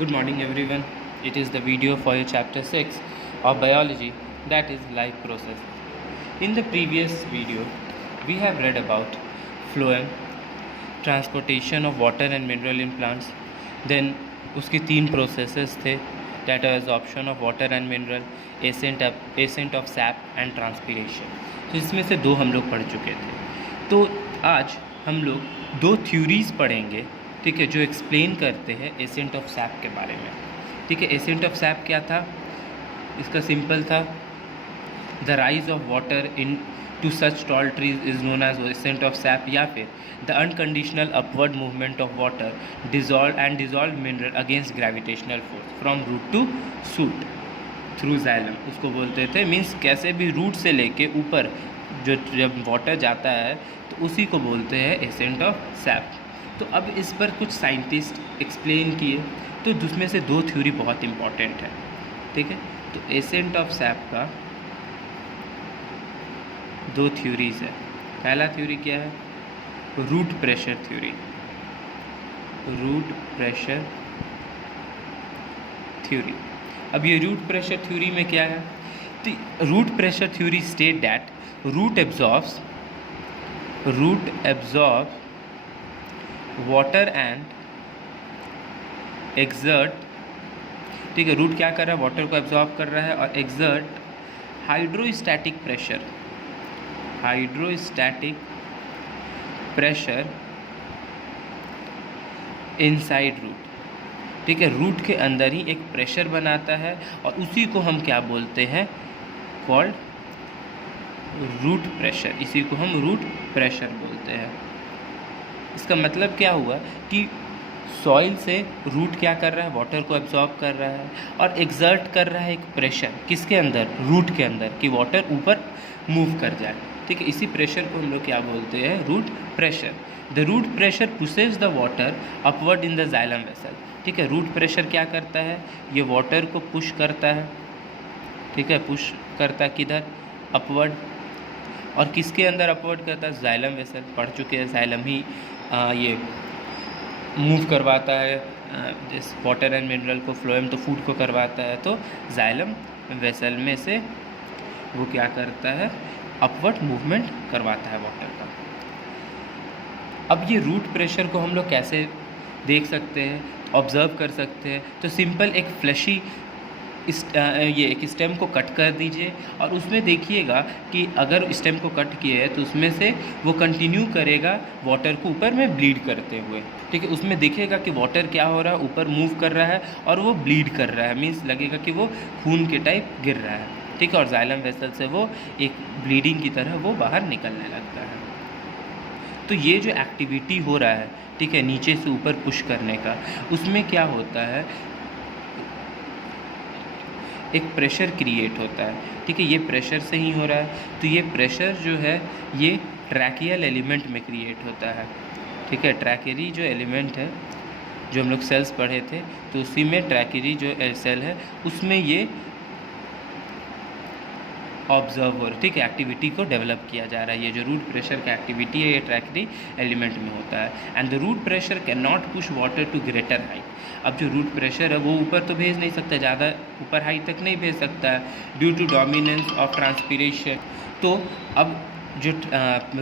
Good morning everyone. It is the video for your chapter 6 of biology, that is life process. In the previous video, we have read about phloem, transportation of water and mineral in plants. Then उसकी तीन processes थे, that is absorption of water and mineral, ascent of sap and transpiration. तो इसमें से दो हम लोग पढ़ चुके थे. तो आज हम लोग दो थ्योरीज पढ़ेंगे, ठीक है, जो एक्सप्लेन करते हैं एसेंट ऑफ सैप के बारे में. ठीक है, एसेंट ऑफ सैप क्या था? इसका सिंपल था, the rise of water into such tall trees is known as ascent of sap, या फिर the unconditional upward movement of water dissolve mineral against gravitational force from root to shoot through xylem, उसको बोलते थे. Means कैसे भी root से लेके ऊपर जो जब वाटर जाता है तो उसी को बोलते हैं एसेंट ऑफ सैप. तो अब इस पर कुछ साइंटिस्ट एक्सप्लेन किए, तो उसमें से दो थ्योरी बहुत इम्पॉर्टेंट है. ठीक है, तो एसेंट ऑफ सैप का दो थ्योरीज है. पहला थ्योरी क्या है? Root pressure theory. Root pressure theory. अब ये रूट प्रेशर थ्योरी में क्या है? तो root pressure theory state that root absorbs water and exert. ठीक है, रूट क्या कर रहा है? वाटर को एब्जॉर्ब कर रहा है और exert hydrostatic pressure inside root. ठीक है, रूट के अंदर ही एक प्रेशर बनाता है और उसी को हम क्या बोलते हैं? Called root pressure. इसी को हम रूट प्रेशर बोलते हैं. इसका मतलब क्या हुआ कि सॉइल से रूट क्या कर रहा है? वाटर को एब्जॉर्ब कर रहा है और एक्सर्ट कर रहा है एक प्रेशर. किसके अंदर? रूट के अंदर, कि वाटर ऊपर मूव कर जाए. ठीक है, इसी प्रेशर को हम लोग क्या बोलते हैं? Root pressure. The root pressure pushes the water upward in the xylem vessel. ठीक है, रूट प्रेशर क्या करता है? ये वाटर को पुश करता है. ठीक है, पुश करता है किधर? अपवर्ड. और किसके अंदर अपवर्ड करता है? Xylem vessel. पढ़ चुके हैं, जाइलम ही ये मूव करवाता है जिस वाटर एंड मिनरल को. फ्लोएम तो फूड को करवाता है, तो जाइलम वेसल में से वो क्या करता है? अपवर्ड मूवमेंट करवाता है वाटर का. अब ये रूट प्रेशर को हम लोग कैसे देख सकते हैं, ऑब्जर्व कर सकते हैं? तो सिंपल एक फ्लैशी ये एक स्टेम को कट कर दीजिए और उसमें देखिएगा कि अगर स्टेम को कट किए है तो उसमें से वो कंटिन्यू करेगा वाटर को ऊपर में ब्लीड करते हुए. ठीक है, उसमें देखेगा कि वाटर क्या हो रहा है? ऊपर मूव कर रहा है और वो ब्लीड कर रहा है. मीन्स लगेगा कि वो खून के टाइप गिर रहा है. ठीक है, और जाइलम वेसल से वो एक ब्लीडिंग की तरह वो बाहर निकलने लगता है. तो ये जो एक्टिविटी हो रहा है, ठीक है, नीचे से ऊपर पुश करने का, उसमें क्या होता है? एक प्रेशर क्रिएट होता है. ठीक है, ये प्रेशर से ही हो रहा है. तो ये प्रेशर जो है ये ट्रैकियल एलिमेंट में क्रिएट होता है. ठीक है, ट्रैकेरी जो एलिमेंट है, जो हम लोग सेल्स पढ़े थे, तो उसी में ट्रैकेरी जो सेल है उसमें ये ऑब्जर्वर, ठीक है, एक्टिविटी को डेवलप किया जा रहा है. ये जो रूट प्रेशर का एक्टिविटी है ये ट्रैकेरी एलिमेंट में होता है. And the root pressure can not push water to greater height. अब जो रूट प्रेशर है वो ऊपर तो भेज नहीं सकता, ज़्यादा ऊपर हाइट तक नहीं भेज सकता है due to dominance of transpiration. तो अब जो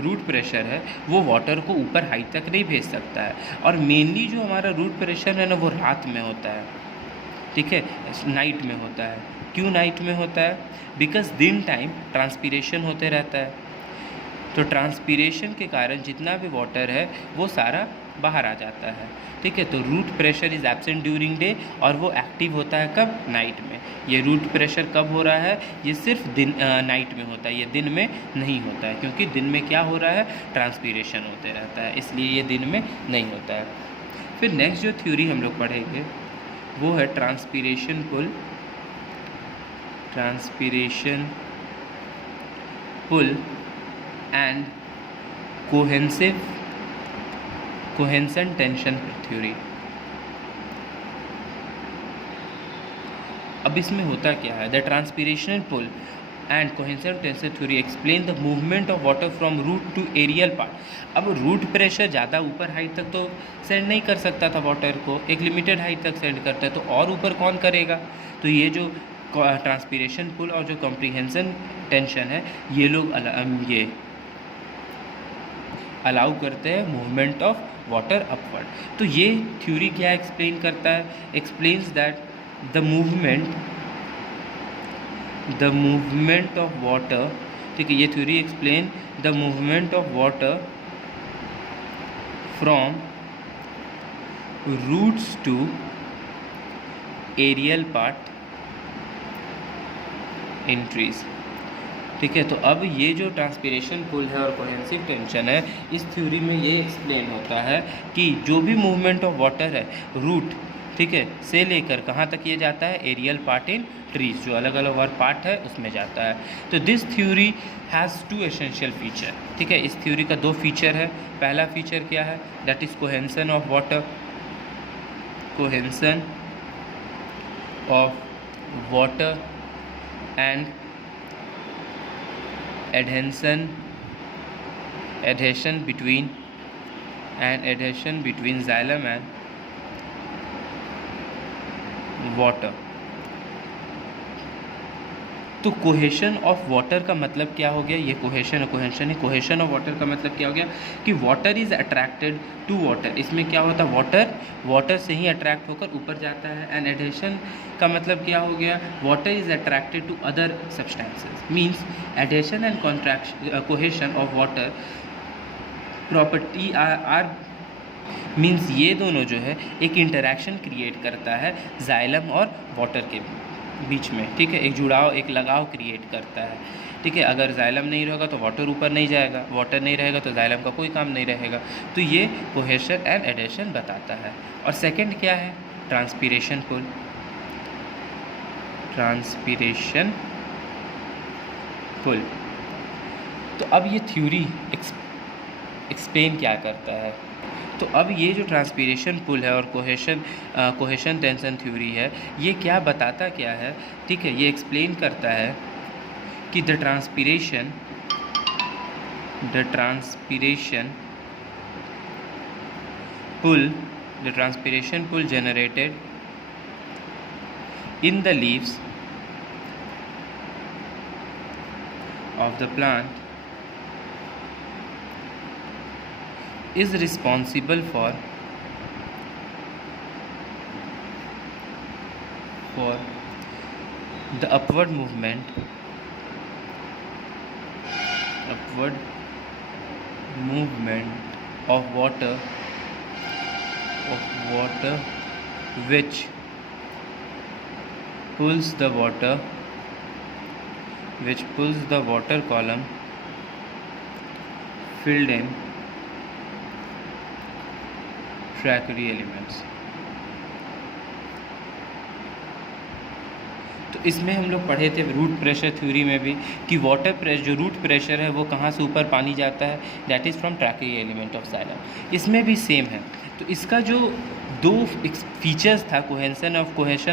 रूट प्रेशर है वो वाटर को ऊपर हाइट तक नहीं भेज सकता है. और मेनली जो हमारा रूट प्रेशर है ना, वो रात में होता है. ठीक है, नाइट में होता है. क्यों नाइट में होता है? बिकॉज दिन टाइम ट्रांसपीरेशन होते रहता है. तो ट्रांसपीरेशन के कारण जितना भी वाटर है वो सारा बाहर आ जाता है. ठीक है, तो root pressure is absent during day और वो एक्टिव होता है कब? नाइट में. ये रूट प्रेशर कब हो रहा है? ये सिर्फ नाइट में होता है, ये दिन में नहीं होता है. क्योंकि दिन में क्या हो रहा है? ट्रांसपीरेशन होते रहता है, इसलिए ये दिन में नहीं होता है. फिर नेक्स्ट जो थ्योरी हम लोग पढ़ेंगे वो है transpiration pull and cohesion tension theory. अब इसमें होता क्या है? The transpirational pull and coherence tension theory explain the movement of water from root to aerial part. अब रूट प्रेशर ज़्यादा ऊपर हाइट तक तो सेंड नहीं कर सकता था वाटर को, एक लिमिटेड हाइट तक सेंड करता है, तो और ऊपर कौन करेगा? तो ये जो ट्रांसपीरेशन पुल और जो कॉम्प्रीहेंशन टेंशन है, ये लोग ये अलाउ करते हैं मूवमेंट ऑफ वाटर अपवर्ड। तो ये थ्योरी क्या एक्सप्लेन करता है? Explains that the movement of water, ठीक है, ये theory explain the movement of water from roots to aerial part in trees. ठीक है, तो अब ये जो ट्रांसपीरेशन पुल है और कोहेरेंसिव टेंशन है, इस थ्योरी में ये एक्सप्लेन होता है कि जो भी मूवमेंट ऑफ वाटर है रूट, ठीक है, से लेकर कहाँ तक ये जाता है? एरियल पार्ट इन ट्रीज, जो अलग अलग और पार्ट है उसमें जाता है। तो this theory has 2 essential feature. ठीक है, इस थ्योरी का 2 फीचर है। पहला फीचर क्या है? That is coherence of water, coherence of water and adhesion between xylem and water। तो कोहेशन ऑफ वाटर का मतलब क्या हो गया? ये कोहेशन है। कोहेशन ऑफ वाटर का मतलब क्या हो गया? कि water is attracted to water. इसमें क्या होता है? वाटर से ही अट्रैक्ट होकर ऊपर जाता है। एंड एडहेशन का मतलब क्या हो गया? Water is attracted to other substances. Means adhesion and cohesion of water property are means ये दोनों जो है एक इंटरेक्शन क्रिएट करता है जाइलम और वाटर के बीच में। ठीक है, एक जुड़ाव, एक लगाव क्रिएट करता है। ठीक है, अगर जाइलम नहीं रहेगा तो वाटर ऊपर नहीं जाएगा, वाटर नहीं रहेगा तो जाइलम का कोई काम नहीं रहेगा। तो ये कोहेशन एंड एडहेशन बताता है। और सेकंड क्या है? Transpiration pull. Transpiration pull. तो अब ये थ्योरी एक्सप्लेन क्या करता है? तो अब ये जो ट्रांसपीरेशन पुल है और कोहेशन टेंशन थ्योरी है, ये क्या बताता क्या है? ठीक है, ये एक्सप्लेन करता है कि the transpiration pull generated in the leaves of the plant is responsible for the upward movement of water which pulls the water column filled in tracheary elements. तो इसमें हम लोग पढ़े थे रूट प्रेशर थ्योरी में भी कि वाटर प्रेशर, जो रूट प्रेशर है वो कहाँ से ऊपर पानी जाता है? That is from tracheary element of xylem. इसमें भी सेम है। तो इसका जो 2 फीचर्स था, cohesion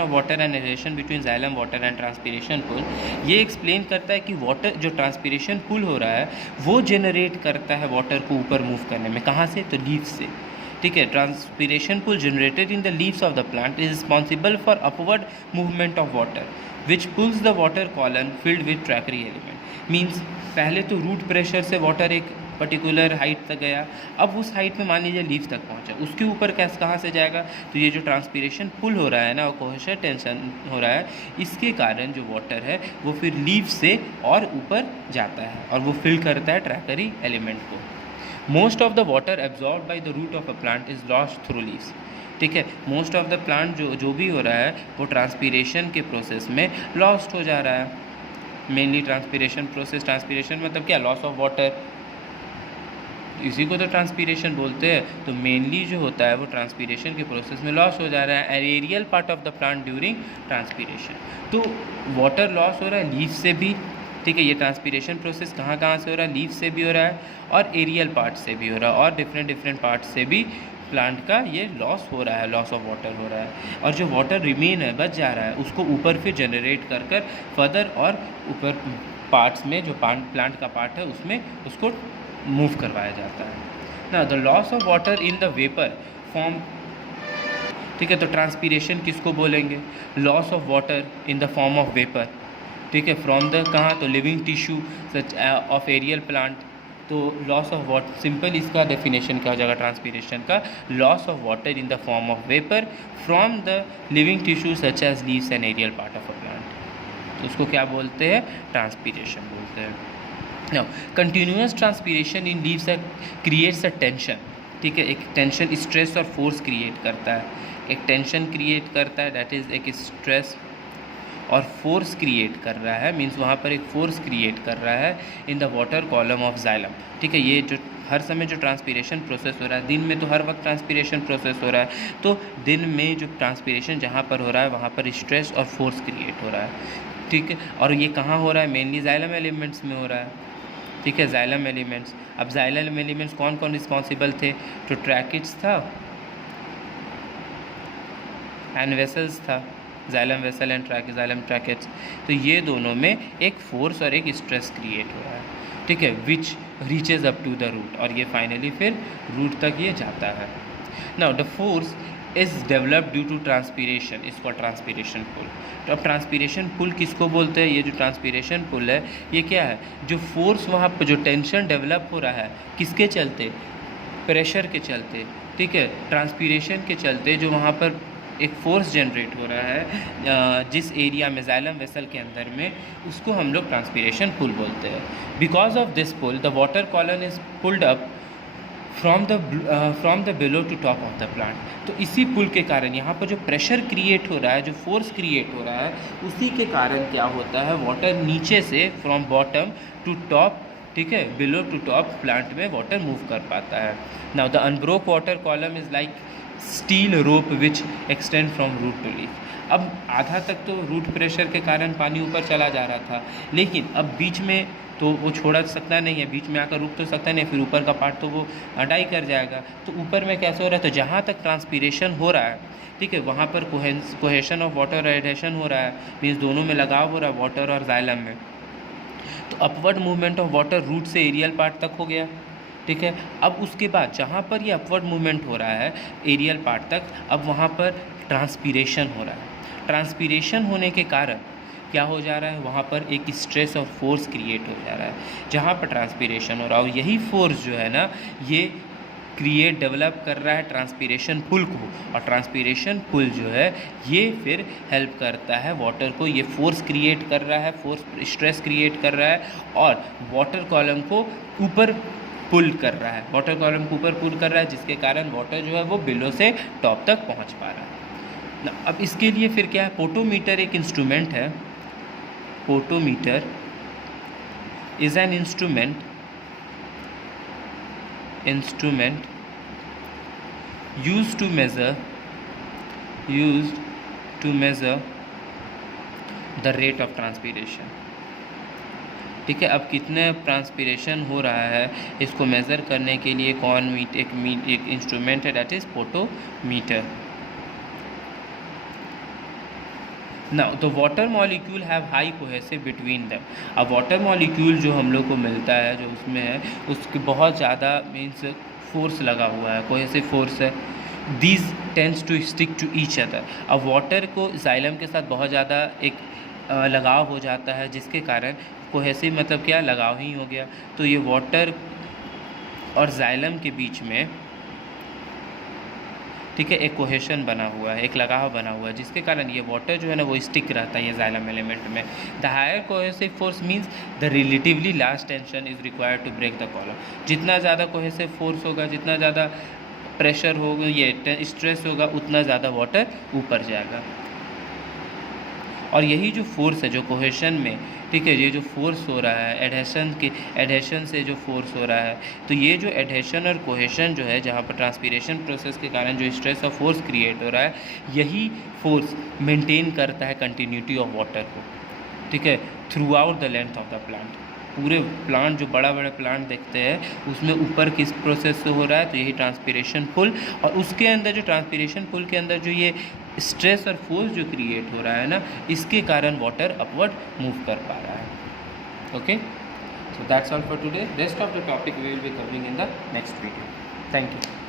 of water and adhesion between xylem water and transpiration pull, ये एक्सप्लेन करता है कि वाटर जो ट्रांसपीरेशन पुल हो रहा है वो जनरेट करता है वाटर को ऊपर मूव करने में। कहाँ से? तो लीव्स से। ठीक है, transpiration pull generated in the leaves of the plant is responsible for upward movement of water which pulls the water column filled with tracheary element. Means पहले तो रूट प्रेशर से वाटर एक पर्टिकुलर हाइट तक गया, अब उस height में मान लीजिए लीव्स तक पहुंचा, उसके ऊपर कैसे कहाँ से जाएगा? तो ये जो ट्रांसपीरेशन पुल हो रहा है ना, और कोहेशन टेंशन हो रहा है, इसके कारण जो वाटर है वो फिर लीव से और ऊपर जाता है और वो फिल करता है ट्रैकरी एलिमेंट को। Most of the water absorb by the root of a plant is lost through leaves. ठीक है, मोस्ट ऑफ द प्लांट जो भी हो रहा है वो ट्रांसपीरेशन के प्रोसेस में लॉस्ट हो जा रहा है। मेनली ट्रांसपीरेशन मतलब क्या? लॉस ऑफ वाटर, इसी को तो ट्रांसपीरेशन बोलते हैं। तो मेनली जो होता है वो ट्रांसपीरेशन के प्रोसेस में लॉस हो जा रहा है aerial part of the plant during transpiration. तो वाटर लॉस हो रहा है लीव से भी। ठीक है, ये ट्रांसपीरेशन प्रोसेस कहाँ से हो रहा है? लीव से भी हो रहा है और एरियल पार्ट से भी हो रहा है, और डिफरेंट पार्ट से भी प्लांट का ये लॉस हो रहा है, लॉस ऑफ वाटर हो रहा है। और जो वाटर रिमेन है, बच जा रहा है, उसको ऊपर फिर जनरेट कर फर्दर और ऊपर पार्ट्स में, जो प्लांट का पार्ट है उसमें उसको मूव करवाया जाता है ना। The loss of water in the vapour form, ठीक है, तो ट्रांसपीरेशन किसको बोलेंगे? Loss of water in the form of vapour, ठीक है, फ्रॉम द कहाँ, तो living tissue such of aerial plant. तो लॉस ऑफ वाटर, सिंपल इसका डेफिनेशन क्या हो जाएगा ट्रांसपीरेशन का? Loss of water in the form of vapour from the living tissue such as leaves and aerial part of a plant. तो उसको क्या बोलते हैं? ट्रांसपीरेशन बोलते हैं। Now continuous transpiration in leaves creates a tension, ठीक है, एक टेंशन, स्ट्रेस और फोर्स क्रिएट करता है, एक टेंशन क्रिएट करता है, दैट इज़ एक स्ट्रेस, और फोर्स क्रिएट कर रहा है, मींस वहाँ पर एक फोर्स क्रिएट कर रहा है in the water column of xylem, ठीक है। ये जो हर समय जो ट्रांसपीरेशन प्रोसेस हो रहा है, दिन में तो हर वक्त ट्रांसपीरेशन प्रोसेस हो रहा है, तो दिन में जो ट्रांसपीरेशन जहाँ पर हो रहा है वहाँ पर स्ट्रेस और फोर्स क्रिएट हो रहा है, ठीक है। और ये कहाँ हो रहा है? मेनली जाइलम एलिमेंट्स में हो रहा है, ठीक है, जाइलम एलिमेंट्स। अब जाइलम एलिमेंट्स कौन कौन रिस्पॉन्सिबल थे? तो ट्रैकिट्स था एंड वेसल्स था, xylem vessel and xylem tracheids. तो ये दोनों में एक फोर्स और एक स्ट्रेस क्रिएट हो रहा है, ठीक है, which reaches up to the root, और ये फाइनली फिर रूट तक ये जाता है। Now the force is developed due to transpiration, इसको ट्रांसपीरेशन पुल। तो अब ट्रांसपीरेशन पुल किसको बोलते हैं? ये जो ट्रांसपीरेशन पुल है ये क्या है? जो फोर्स वहाँ पर जो टेंशन डेवलप हो रहा है किसके चलते? प्रेशर के चलते, ठीक है, ट्रांसपीरेशन के चलते जो वहाँ पर एक फोर्स जनरेट हो रहा है जिस एरिया में जाइलम वेसल के अंदर में, उसको हम लोग ट्रांसपीरेशन पुल बोलते हैं। Because of this pull the water column is pulled up from the below to top of the plant. तो इसी पुल के कारण यहाँ पर जो प्रेशर क्रिएट हो रहा है, जो फोर्स क्रिएट हो रहा है, उसी के कारण क्या होता है? वाटर नीचे से फ्रॉम बॉटम टू टॉप, ठीक है, बिलो टू टॉप प्लांट में वाटर मूव कर पाता है। Now the unbroke water column is like steel rope which extend from root to leaf. अब आधा तक तो रूट प्रेशर के कारण पानी ऊपर चला जा रहा था, लेकिन अब बीच में तो वो छोड़ा सकता नहीं है, बीच में आकर रुक तो सकता नहीं, फिर ऊपर का पार्ट तो वो डाई कर जाएगा। तो ऊपर में कैसे हो रहा है? तो जहाँ तक ट्रांसपीरेशन हो रहा है, ठीक है, वहाँ पर कोहेशन ऑफ वाटर और एडहेशन हो रहा है, मीन्स दोनों में लगाव हो रहा है वाटर और जाइलम में। तो upward movement of water root से एरियल पार्ट तक हो गया, ठीक है। अब उसके बाद जहाँ पर ये अपवर्ड मूवमेंट हो रहा है एरियल पार्ट तक, अब वहाँ पर ट्रांसपीरेशन हो रहा है। ट्रांसपीरेशन होने के कारण क्या हो जा रहा है? वहाँ पर एक स्ट्रेस और फोर्स क्रिएट हो जा रहा है जहाँ पर ट्रांसपीरेशन हो रहा है, और यही फोर्स जो है ना ये क्रिएट डेवलप कर रहा है ट्रांसपीरेशन पुल को, और ट्रांसपीरेशन पुल जो है ये फिर हेल्प करता है वाटर को, ये फोर्स क्रिएट कर रहा है, फोर्स स्ट्रेस क्रिएट कर रहा है, और वाटर कॉलम को ऊपर पुल कर रहा है, वाटर कॉलम को ऊपर पुल कर रहा है, जिसके कारण वाटर जो है वो बिलो से टॉप तक पहुंच पा रहा है। अब इसके लिए फिर क्या है? पोटोमीटर एक इंस्ट्रूमेंट है। Potometer is an instrument used to measure the rate of transpiration, ठीक है। अब कितने ट्रांसपीरेशन हो रहा है इसको मेज़र करने के लिए एक इंस्ट्रूमेंट है, that is potometer. Now the water molecule have high cohesive between them. अब वाटर मॉलिक्यूल जो हम लोग को मिलता है, जो उसमें है, उसके बहुत ज़्यादा मीन्स फोर्स लगा हुआ है, कोहेसिव फोर्स है। These tends to stick to each other. अब वाटर को जाइलम के साथ बहुत ज़्यादा एक लगाव हो जाता है, जिसके कारण कोहेसिव मतलब क्या? लगाव ही हो गया। तो ये वाटर और जाइलम के बीच में, ठीक है, एक कोहेशन बना हुआ है, एक लगाव बना हुआ है, जिसके कारण ये वाटर जो है ना वो स्टिक रहता है ये जाइलम एलिमेंट में। The higher cohesive force means the relatively large tension is required to break the column. जितना ज़्यादा कोहेसिव फोर्स होगा, जितना ज़्यादा प्रेशर होगा, ये स्ट्रेस होगा, उतना ज़्यादा वाटर ऊपर जाएगा। और यही जो फोर्स है जो कोहेशन में, ठीक है, ये जो फोर्स हो रहा है एडहेशन से जो फोर्स हो रहा है, तो ये जो एडहेशन और कोहेशन जो है, जहाँ पर ट्रांसपीरेशन प्रोसेस के कारण जो स्ट्रेस और फोर्स क्रिएट हो रहा है, यही फोर्स मेंटेन करता है कंटिन्यूटी ऑफ वाटर को, ठीक है, through out the length of the plant. पूरे प्लांट जो बड़ा प्लांट देखते हैं उसमें ऊपर किस प्रोसेस से हो रहा है? तो यही ट्रांसपीरेशन पुल, और उसके अंदर जो ट्रांसपीरेशन पुल के अंदर जो ये स्ट्रेस और फोर्स जो क्रिएट हो रहा है ना, इसके कारण वाटर अपवर्ड मूव कर पा रहा है। Okay, so that's all for today. Rest of the topic we will be covering in the next video. Thank you.